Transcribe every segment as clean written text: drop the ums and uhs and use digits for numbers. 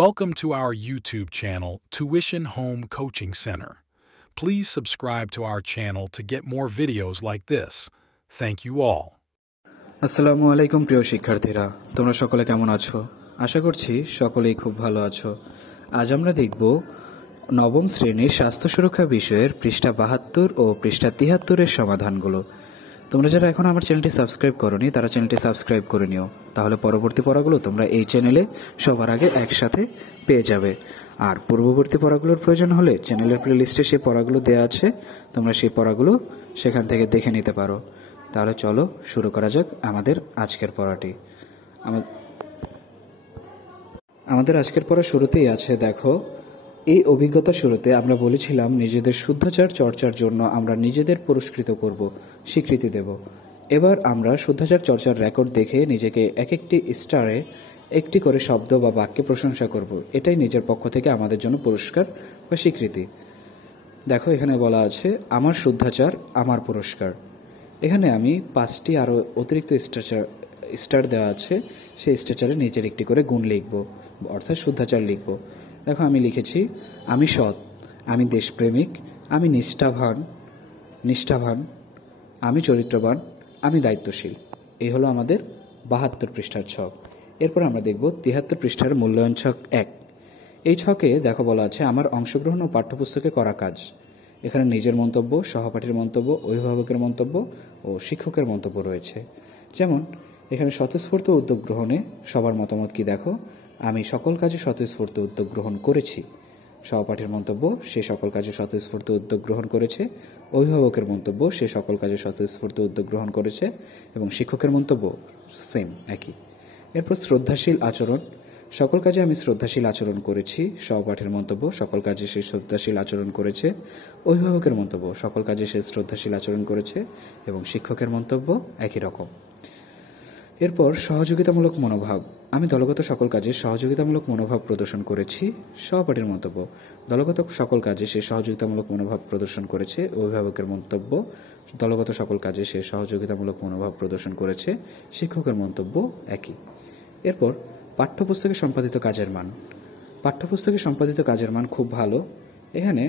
Welcome to our YouTube channel, Tuition Home Coaching Center. Please subscribe to our channel to get more videos like this. Thank you all. আসসালামু আলাইকুম প্রিয় শিক্ষার্থীরা, তোমরা সকলে কেমন আছো? আশা করছি সকলেই খুব ভালো আছো। আজ আমরা দেখব নবম শ্রেণীর স্বাস্থ্য সুরক্ষা বিষয়ের পৃষ্ঠা 72 ও পৃষ্ঠা 73 এর সমাধানগুলো। তোমরা যারা এখন আমার চ্যানেলটি সাবস্ক্রাইব করোনি তারা চ্যানেলটি সাবস্ক্রাইব করে নিও, তাহলে পরবর্তী পড়াগুলো তোমরা এই চ্যানেলে সবার আগে একসাথে পেয়ে যাবে। আর পূর্ববর্তী পড়াগুলোর প্রয়োজন হলে চ্যানেলের প্লেলিস্টে সেই পড়াগুলো দেওয়া আছে, তোমরা সেই পড়াগুলো সেখান থেকে দেখে নিতে পারো। তাহলে চলো শুরু করা যাক আমাদের আজকের পড়াটি। আমাদের আজকের পড়া শুরুতেই আছে, দেখো এই অভিজ্ঞতা শুরুতে আমরা বলেছিলাম নিজেদের শুদ্ধাচার চর্চার জন্য আমরা নিজেদের পুরস্কৃত করব, স্বীকৃতি দেব। এবার আমরা শুদ্ধাচার চর্চার রেকর্ড দেখে নিজেকে এক একটি স্টারে একটি করে শব্দ বা বাক্যে প্রশংসা করব। এটাই নিজের পক্ষ থেকে আমাদের জন্য পুরস্কার বা স্বীকৃতি। দেখো এখানে বলা আছে আমার শুদ্ধাচার আমার পুরস্কার। এখানে আমি 5টি আরও অতিরিক্ত স্টার দেওয়া আছে, সেই স্টারে নিজের একটি করে গুণ লিখব, অর্থাৎ শুদ্ধাচার লিখব। দেখো আমি লিখেছি আমি সৎ, আমি দেশপ্রেমিক, আমি নিষ্ঠাবান, আমি চরিত্রবান, আমি দায়িত্বশীল। এই হলো আমাদের 72 পৃষ্ঠার ছক। এরপর আমরা দেখব 73 পৃষ্ঠার মূল্যায়ন ছক 1। এই ছকে দেখো বলা আছে আমার অংশগ্রহণ ও পাঠ্যপুস্তকে করা কাজ। এখানে নিজের মন্তব্য, সহপাঠীর মন্তব্য, অভিভাবকের মন্তব্য ও শিক্ষকের মন্তব্য রয়েছে। যেমন এখানে স্বতঃস্ফূর্ত উদ্যোগ গ্রহণে সবার মতামত কি দেখো, আমি সকল কাজে স্বতঃস্ফূর্ত উদ্যোগ গ্রহণ করেছি। সহপাঠীর মন্তব্য, সে সকল কাজে স্বতঃস্ফূর্ত উদ্যোগ গ্রহণ করেছে। অভিভাবকের মন্তব্য, সে সকল কাজে স্বতঃস্ফূর্ত উদ্যোগ গ্রহণ করেছে। এবং শিক্ষকের মন্তব্য সেম, একই। এরপর শ্রদ্ধাশীল আচরণ, সকল কাজে আমি শ্রদ্ধাশীল আচরণ করেছি। সহপাঠীর মন্তব্য, সকল কাজে সে শ্রদ্ধাশীল আচরণ করেছে। অভিভাবকের মন্তব্য, সকল কাজে সে শ্রদ্ধাশীল আচরণ করেছে। এবং শিক্ষকের মন্তব্য একই রকম। এরপর সহযোগিতামূলক মনোভাব, আমি দলগত সকল কাজে সহযোগিতামূলক মনোভাব প্রদর্শন করেছি। সহপাঠীর মন্তব্য, দলগত সকল কাজে সে সহযোগিতামূলক মনোভাব প্রদর্শন করেছে। অভিভাবকের মন্তব্য, দলগত সকল কাজে সে সহযোগিতামূলক মনোভাব প্রদর্শন করেছে। শিক্ষকের মন্তব্য একই। এরপর পাঠ্যপুস্তকে সম্পাদিত কাজের মান, পাঠ্যপুস্তকে সম্পাদিত কাজের মান খুব ভালো। এখানে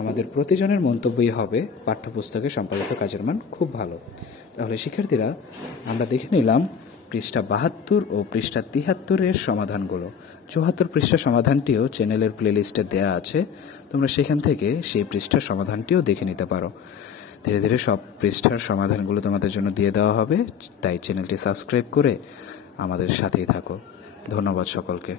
আমাদের প্রতিজনের মন্তব্যই হবে পাঠ্যপুস্তকে সম্পাদিত কাজের মান খুব ভালো। তাহলে শিক্ষার্থীরা আমরা দেখে নিলাম পৃষ্ঠা 72 ও পৃষ্ঠা 73 এর সমাধানগুলো। 74 পৃষ্ঠা সমাধানটিও চ্যানেলের প্লেলিস্টে দেয়া আছে, তোমরা সেখান থেকে সেই পৃষ্ঠার সমাধানটিও দেখে নিতে পারো। ধীরে ধীরে সব পৃষ্ঠার সমাধানগুলো তোমাদের জন্য দিয়ে দেওয়া হবে, তাই চ্যানেলটি সাবস্ক্রাইব করে আমাদের সাথেই থাকো। ধন্যবাদ সকলকে।